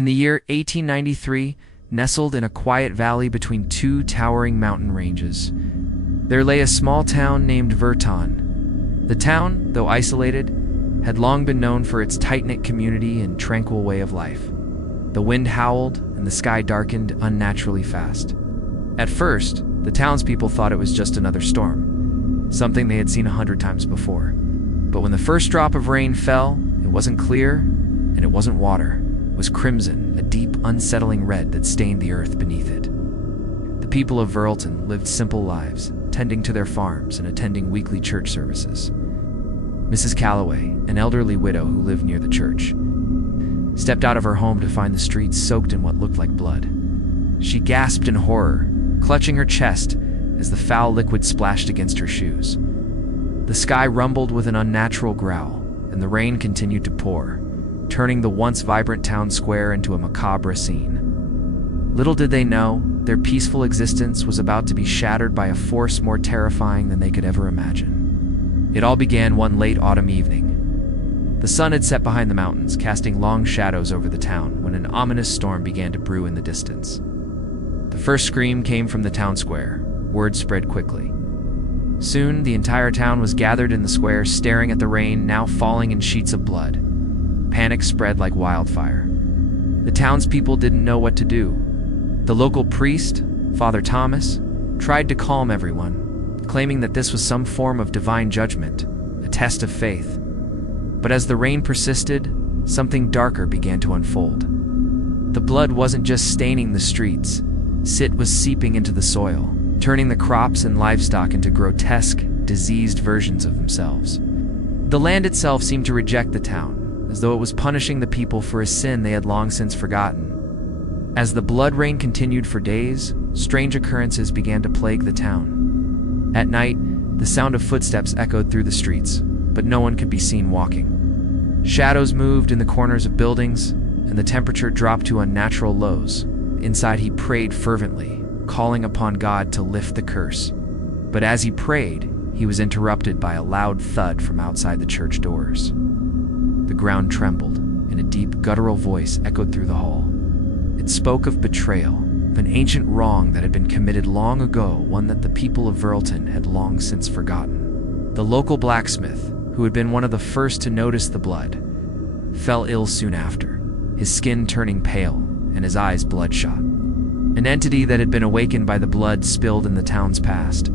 In the year 1893, nestled in a quiet valley between two towering mountain ranges, there lay a small town named Verton. The town, though isolated, had long been known for its tight-knit community and tranquil way of life. The wind howled, and the sky darkened unnaturally fast. At first, the townspeople thought it was just another storm, something they had seen 100 times before. But when the first drop of rain fell, it wasn't clear, and it wasn't water. It was crimson, a deep, unsettling red that stained the earth beneath it. The people of Verton lived simple lives, tending to their farms and attending weekly church services. Mrs. Calloway, an elderly widow who lived near the church, stepped out of her home to find the streets soaked in what looked like blood. She gasped in horror, clutching her chest as the foul liquid splashed against her shoes. The sky rumbled with an unnatural growl, and the rain continued to pour, turning the once vibrant town square into a macabre scene. Little did they know, their peaceful existence was about to be shattered by a force more terrifying than they could ever imagine. It all began one late autumn evening. The sun had set behind the mountains, casting long shadows over the town when an ominous storm began to brew in the distance. The first scream came from the town square. Word spread quickly. Soon, the entire town was gathered in the square, staring at the rain now falling in sheets of blood. Panic spread like wildfire. The townspeople didn't know what to do. The local priest, Father Thomas, tried to calm everyone, claiming that this was some form of divine judgment, a test of faith. But as the rain persisted, something darker began to unfold. The blood wasn't just staining the streets. It was seeping into the soil, turning the crops and livestock into grotesque, diseased versions of themselves. The land itself seemed to reject the town, as though it was punishing the people for a sin they had long since forgotten. As the blood rain continued for days, strange occurrences began to plague the town. At night, the sound of footsteps echoed through the streets, but no one could be seen walking. Shadows moved in the corners of buildings, and the temperature dropped to unnatural lows. Inside, he prayed fervently, calling upon God to lift the curse. But as he prayed, he was interrupted by a loud thud from outside the church doors. The ground trembled, and a deep, guttural voice echoed through the hall. It spoke of betrayal, of an ancient wrong that had been committed long ago, one that the people of Verton had long since forgotten. The local blacksmith, who had been one of the first to notice the blood, fell ill soon after, his skin turning pale and his eyes bloodshot. An entity that had been awakened by the blood spilled in the town's past.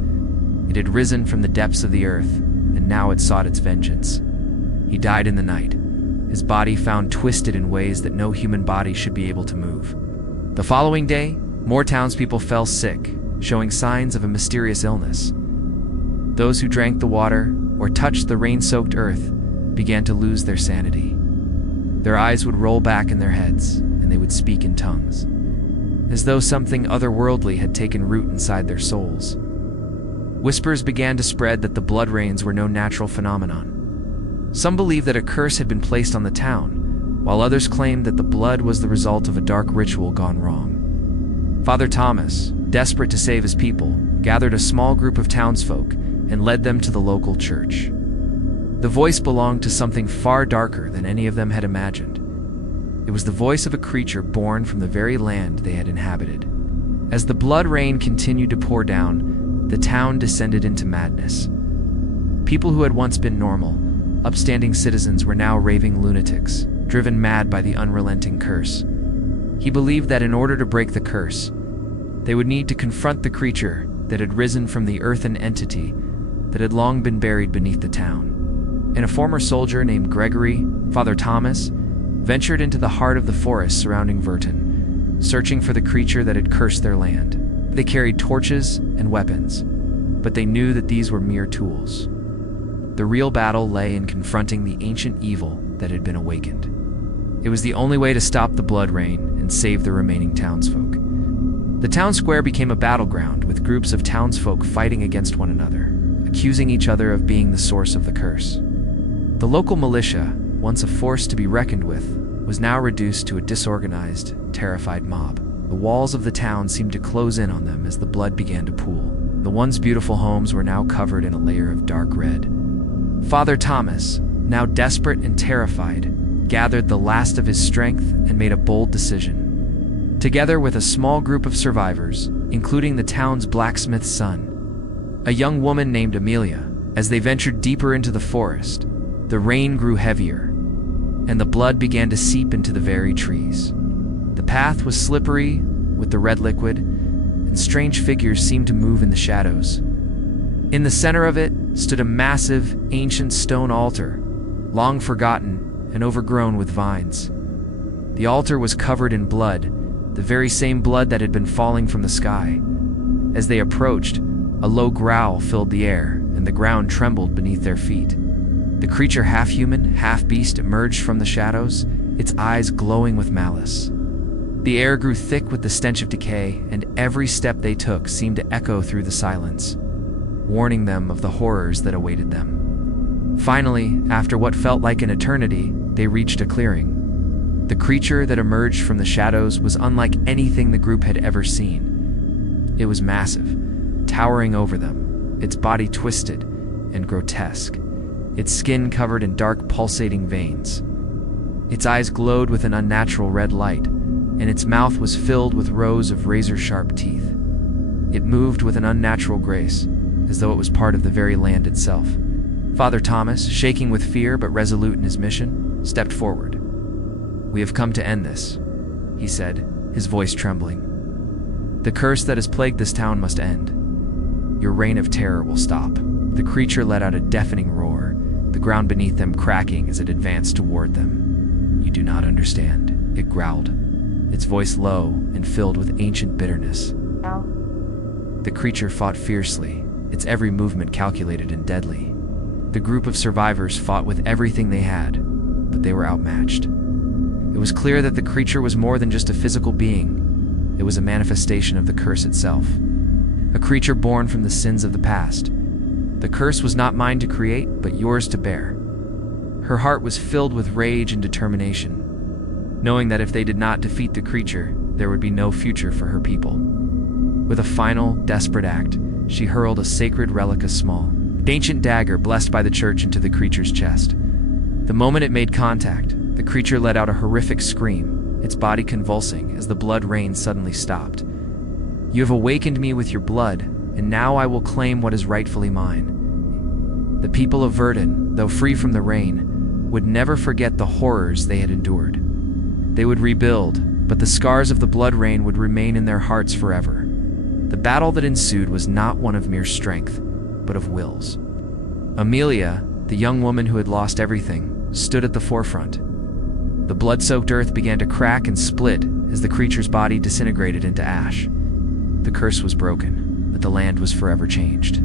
It had risen from the depths of the earth, and now it sought its vengeance. He died in the night, his body found twisted in ways that no human body should be able to move. The following day, more townspeople fell sick, showing signs of a mysterious illness. Those who drank the water or touched the rain-soaked earth began to lose their sanity. Their eyes would roll back in their heads, and they would speak in tongues, as though something otherworldly had taken root inside their souls. Whispers began to spread that the blood rains were no natural phenomenon. Some believed that a curse had been placed on the town, while others claimed that the blood was the result of a dark ritual gone wrong. Father Thomas, desperate to save his people, gathered a small group of townsfolk and led them to the local church. The voice belonged to something far darker than any of them had imagined. It was the voice of a creature born from the very land they had inhabited. As the blood rain continued to pour down, the town descended into madness. People who had once been normal, upstanding citizens were now raving lunatics, driven mad by the unrelenting curse. He believed that in order to break the curse, they would need to confront the creature that had risen from the earthen entity that had long been buried beneath the town. And a former soldier named Gregory, Father Thomas, ventured into the heart of the forest surrounding Verton, searching for the creature that had cursed their land. They carried torches and weapons, but they knew that these were mere tools. The real battle lay in confronting the ancient evil that had been awakened. It was the only way to stop the blood rain and save the remaining townsfolk. The town square became a battleground, with groups of townsfolk fighting against one another, accusing each other of being the source of the curse. The local militia, once a force to be reckoned with, was now reduced to a disorganized, terrified mob. The walls of the town seemed to close in on them as the blood began to pool. The once beautiful homes were now covered in a layer of dark red. Father Thomas, now desperate and terrified, gathered the last of his strength and made a bold decision. Together with a small group of survivors, including the town's blacksmith's son, a young woman named Amelia, as they ventured deeper into the forest, the rain grew heavier, and the blood began to seep into the very trees. The path was slippery with the red liquid, and strange figures seemed to move in the shadows. In the center of it stood a massive, ancient stone altar, long forgotten and overgrown with vines. The altar was covered in blood, the very same blood that had been falling from the sky. As they approached, a low growl filled the air, and the ground trembled beneath their feet. The creature, half human, half beast, emerged from the shadows, its eyes glowing with malice. The air grew thick with the stench of decay, and every step they took seemed to echo through the silence, warning them of the horrors that awaited them. Finally, after what felt like an eternity, they reached a clearing. The creature that emerged from the shadows was unlike anything the group had ever seen. It was massive, towering over them, its body twisted and grotesque, its skin covered in dark, pulsating veins. Its eyes glowed with an unnatural red light, and its mouth was filled with rows of razor-sharp teeth. It moved with an unnatural grace, as though it was part of the very land itself. Father Thomas, shaking with fear but resolute in his mission, stepped forward. "We have come to end this," he said, his voice trembling. "The curse that has plagued this town must end. Your reign of terror will stop." The creature let out a deafening roar, the ground beneath them cracking as it advanced toward them. "You do not understand," it growled, its voice low and filled with ancient bitterness. The creature fought fiercely, its every movement calculated and deadly. The group of survivors fought with everything they had, but they were outmatched. It was clear that the creature was more than just a physical being. It was a manifestation of the curse itself. A creature born from the sins of the past. The curse was not mine to create, but yours to bear. Her heart was filled with rage and determination, knowing that if they did not defeat the creature, there would be no future for her people. With a final, desperate act, she hurled a sacred relic, a small, ancient dagger blessed by the church, into the creature's chest. The moment it made contact, the creature let out a horrific scream, its body convulsing as the blood rain suddenly stopped. "You have awakened me with your blood, and now I will claim what is rightfully mine." The people of Verdun, though free from the rain, would never forget the horrors they had endured. They would rebuild, but the scars of the blood rain would remain in their hearts forever. The battle that ensued was not one of mere strength, but of wills. Amelia, the young woman who had lost everything, stood at the forefront. The blood-soaked earth began to crack and split as the creature's body disintegrated into ash. The curse was broken, but the land was forever changed.